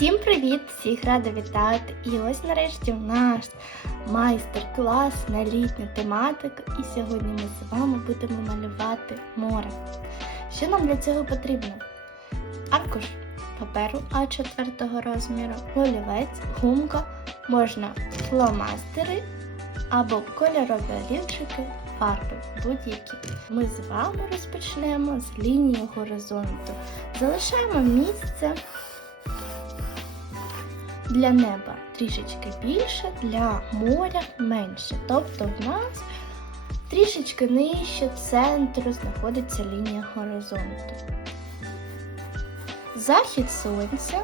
Всім привіт! Всіх рада вітати! І ось нарешті у нас майстер-клас на літню тематику. І сьогодні ми з вами будемо малювати море. Що нам для цього потрібно? Аркуш паперу А4 розміру, олівець, гумка, можна фломастери або кольорові олівчики, фарби будь-які. Ми з вами розпочнемо з лінії горизонту. Залишаємо місце для неба трішечки більше, для моря менше. Тобто в нас трішечки нижче центру знаходиться лінія горизонту. Захід сонця,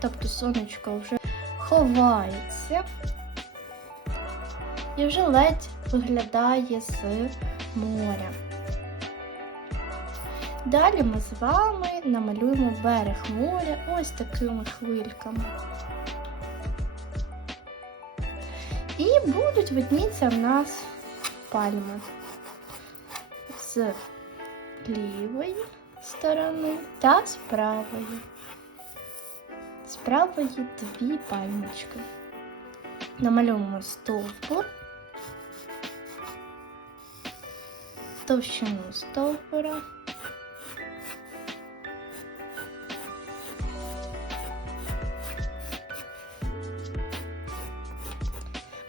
тобто сонечко вже ховається і вже ледь виглядає з моря. Далі ми з вами намалюємо берег моря ось такими хвильками. І будуть видніться в нас пальми з лівої сторони та з правої. З правої дві пальмочки. Намалюємо стовбур, товщину стовбура.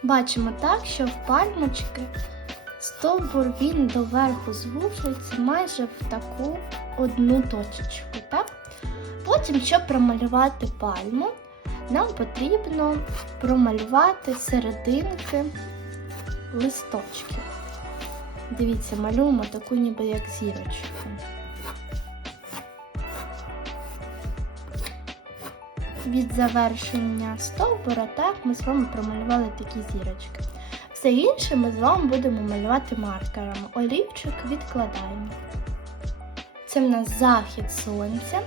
Бачимо так, що в пальмочки стовбур він доверху звужується майже в таку одну точечку. Так? Потім, щоб промалювати пальму, нам потрібно промалювати серединки листочків. Дивіться, малюємо таку ніби як зірочку. Від завершення стовбура, так, ми з вами промалювали такі зірочки. Все інше ми з вами будемо малювати маркерами. Олівчик відкладаємо. Це в нас захід сонця.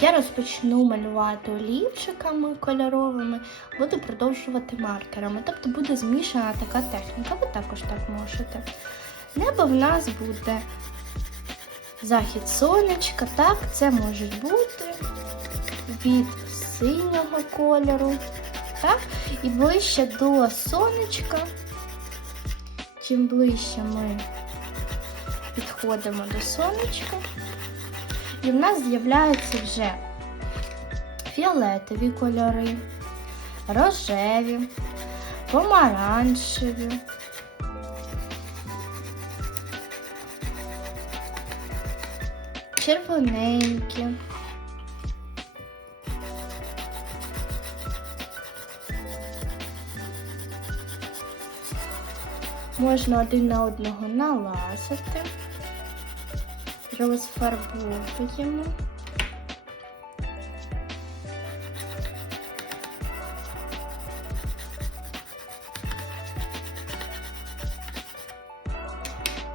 Я розпочну малювати олівчиками кольоровими, буду продовжувати маркерами. Тобто буде змішана така техніка, ви також так можете. Небо в нас буде захід сонечка, так, це може бути від синього кольору. Так? І ближче до сонечка, чим ближче ми підходимо до сонечка, і в нас з'являються вже фіолетові кольори, рожеві, помаранчеві. Червоненькі. Можна один на одного налазити, розфарбовуємо.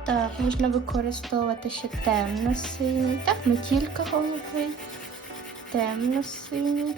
Так, можна використовувати ще темно-синій. Так, не тільки голубий, темно-синій.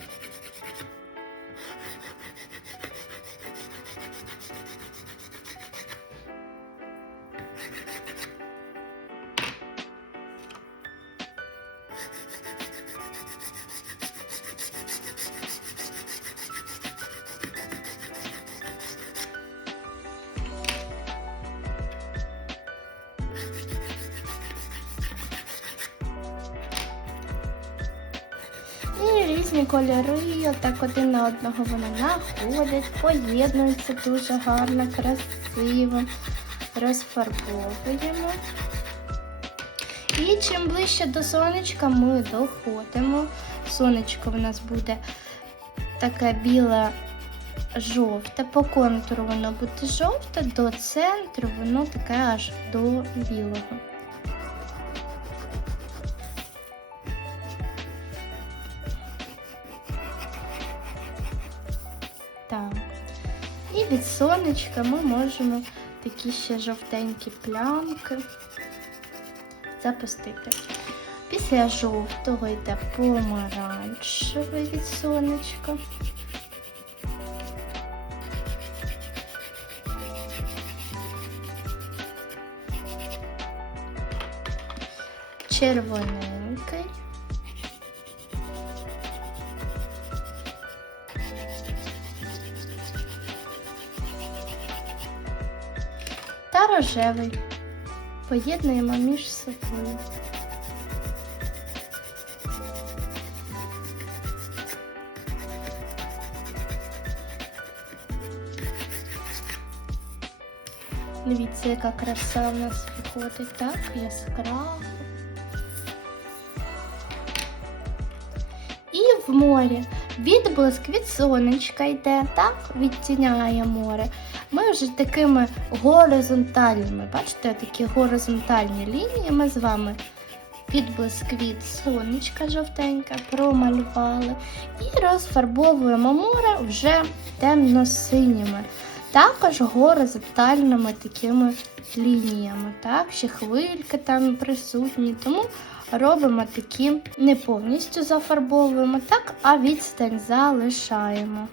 Різні кольори, отак один на одного вони находять, поєднуються дуже гарно, красиво. Розфарбовуємо. І чим ближче до сонечка ми доходимо. Сонечко в нас буде таке біле жовте, по контуру воно буде жовте, до центру воно таке аж до білого. Від сонечка ми можемо такі ще жовтенькі плямки запустити. Після жовтого йде помаранчевий від сонечка. Червоненький. Рожевий. Поєднуємо між собою. Дивіться, яка краса в нас виходить, так? Яскраво. І в морі відблиск від сонечка йде, так? Відтіняє море. Ми вже такими горизонтальними, бачите, такі горизонтальні лінії ми з вами відблиск від сонечка жовтенька промалювали і розфарбовуємо море вже темно-синіми. Також горизонтальними такими лініями. Так, ще хвильки там присутні, тому робимо такі не повністю зафарбовуємо, так, а відстань залишаємо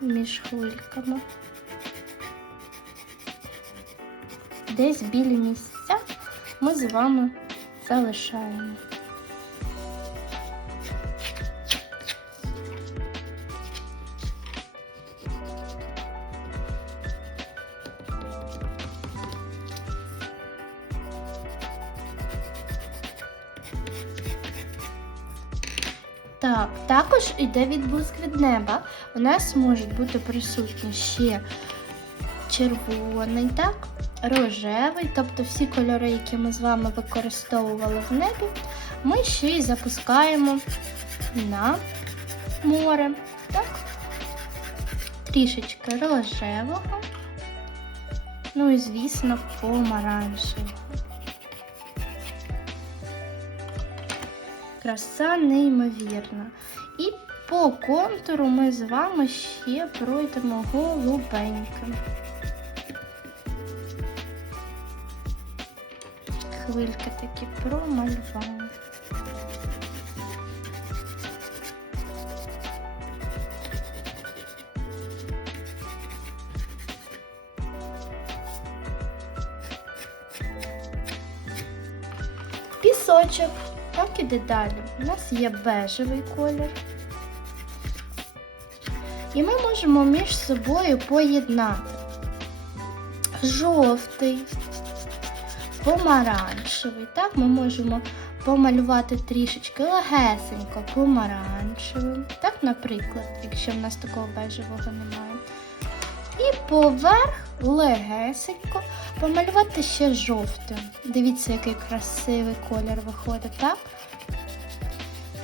між хвильками. Десь білі місця ми з вами залишаємо. Так, також іде відблиск від неба. У нас можуть бути присутні ще червоний, так, рожевий, тобто всі кольори, які ми з вами використовували в небі, ми ще й запускаємо на море. Так? Трішечки рожевого. Ну і, звісно, помаранчевого. Краса неймовірна. І по контуру ми з вами ще пройдемо голубеньким. Хвильки такі промалювали. Пісочок. Так іде далі. У нас є бежевий колір. І ми можемо між собою поєднати жовтий, помаранчевий. Так, ми можемо помалювати трішечки легесенько помаранчевим. Так, наприклад, якщо в нас такого бежевого немає. І поверх легесенько помалювати ще жовтим. Дивіться, який красивий колір виходить, так?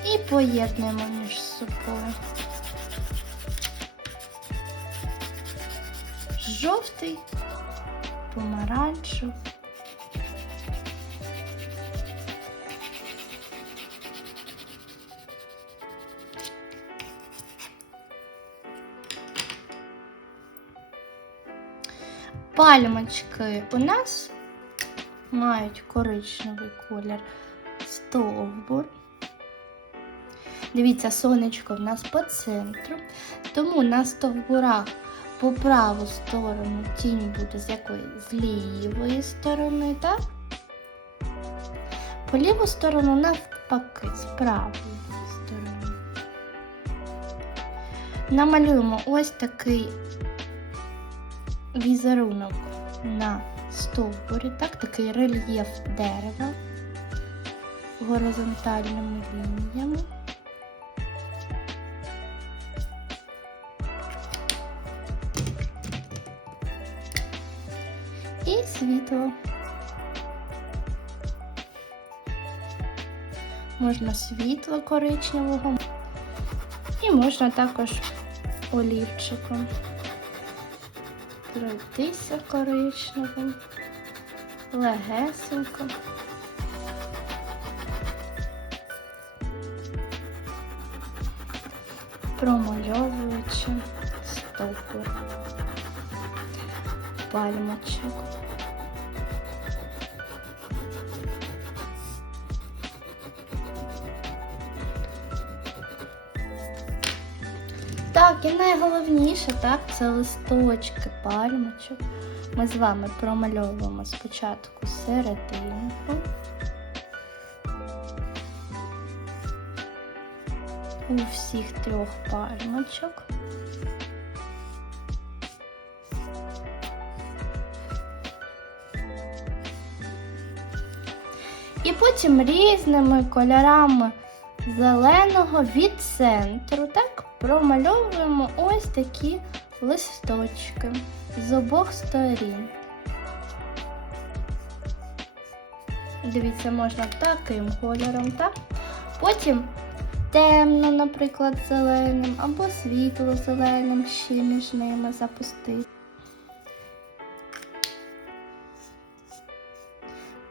І поєднуємо між собою. Жовтий, помаранчевий. Пальмочки у нас мають коричневий колір стовбур. Дивіться, сонечко в нас по центру, тому на стовбурах по праву сторону тінь буде з якої? З лівої сторони, так? По ліву сторону навпаки, з правої сторони. Намалюємо ось такий візерунок на стовбурі, так, такий рельєф дерева горизонтальними лініями. І світло. Можна світло коричневого і можна також олівчиком пройтися коричневим, легесенько. Промальовуючи стовпи пальмочок. І найголовніше, так, це листочки пальмочок. Ми з вами промальовуємо спочатку серединку. У всіх трьох пальмочок. І потім різними кольорами зеленого від центру так промальовуємо ось такі листочки з обох сторін. Дивіться, можна таким кольором, так? Потім темно, наприклад, зеленим або світло-зеленим ще між ними запустити.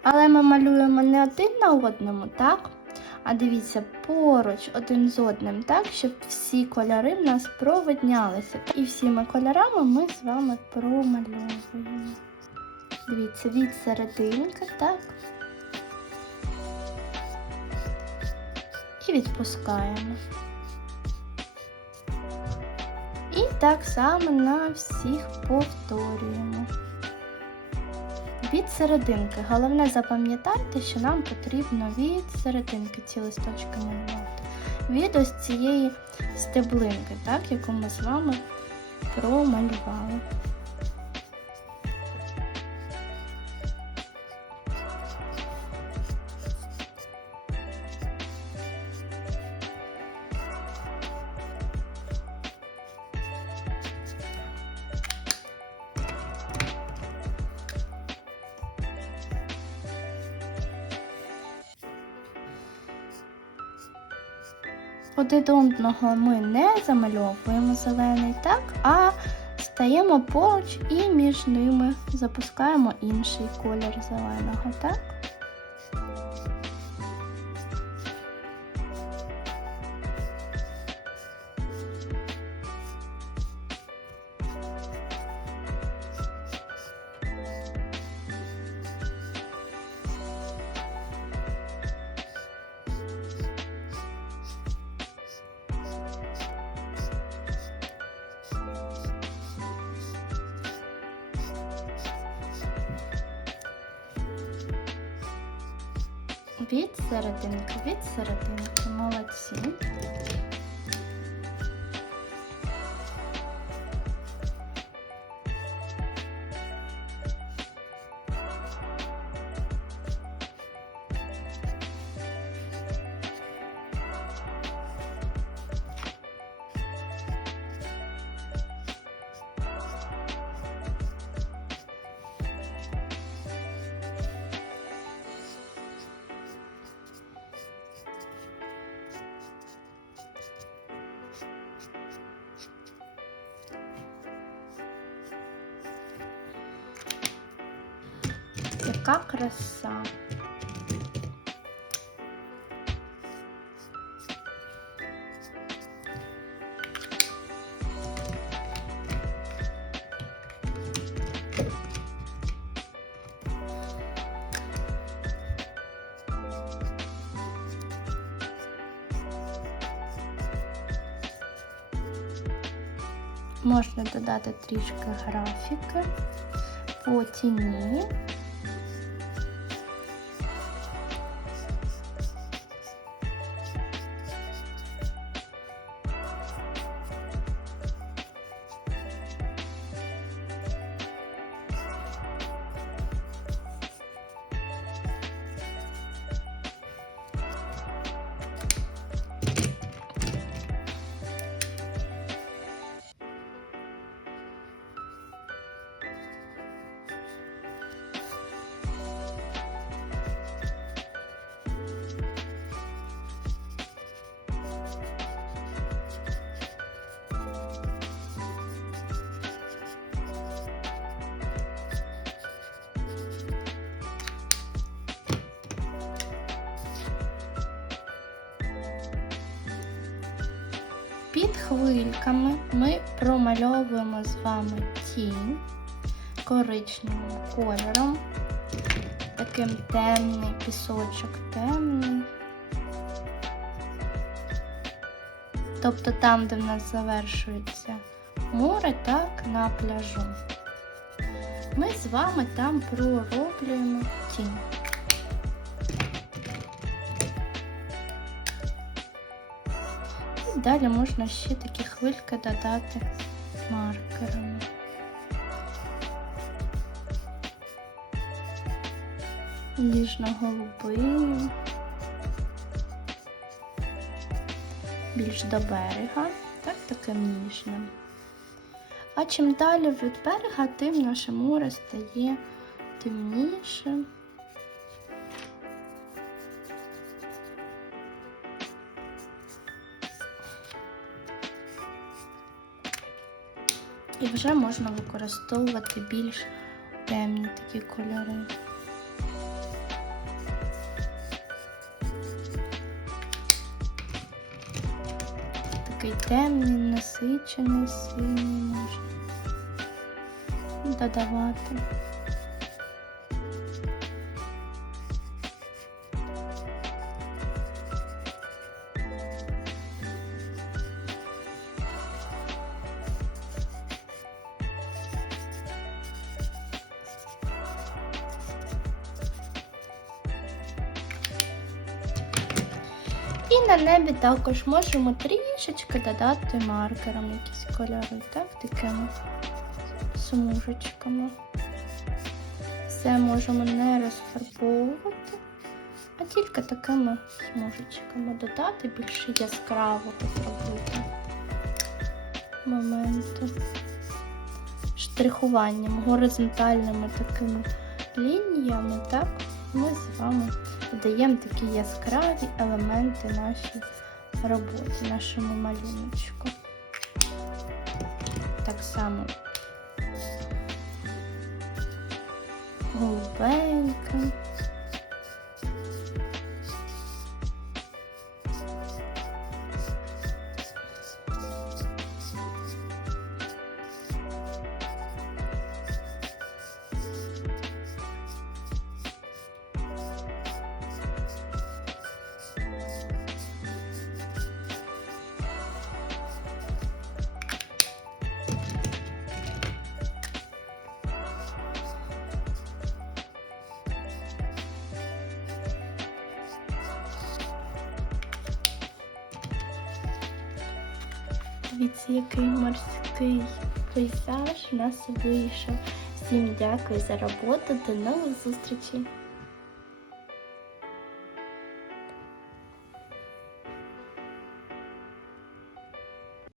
Але ми малюємо не один на одному, так? А дивіться, поруч один з одним, так, щоб всі кольори в нас провиднялися. І всіми кольорами ми з вами промальовуємо. Дивіться, від серединки, так. І відпускаємо. І так само на всіх повторюємо. Від серединки. Головне запам'ятайте, що нам потрібно від серединки ці листочки малювати. Від ось цієї стеблинки, так, яку ми з вами промалювали. Один одного ми не замальовуємо зелений, так, а стаємо поруч і між ними запускаємо інший колір зеленого, так? Від серединки, від серединки, молодці. Яка краса. Можна додати трішки графіки по тіні. Під хвильками ми промальовуємо з вами тінь коричневим кольором. Таким темний пісочок темний. Тобто там, де в нас завершується море, так на пляжу. Ми з вами там пророблюємо тінь. Далі можна ще такі хвильки додати маркерами. ніжно-голубий, більш до берега, так таким ніжним. А чим далі від берега, тим наше море стає темнішим. І вже можна використовувати більш темні такі кольори. Такий темний, насичений, синій можна додавати. І на небі також можемо трішечки додати маркером якісь кольори, так, такими смужечками. Все можемо не розфарбовувати, а тільки такими смужечками додати, більш яскраво зробити моменти. Штрихуванням, горизонтальними такими лініями, так, ми з вами додаємо такі яскраві елементи нашій роботі, нашому малюночку. Так само голубенька. Дивіться, який морський пейзаж у нас вийшов. Всім дякую за роботу. До нових зустрічей!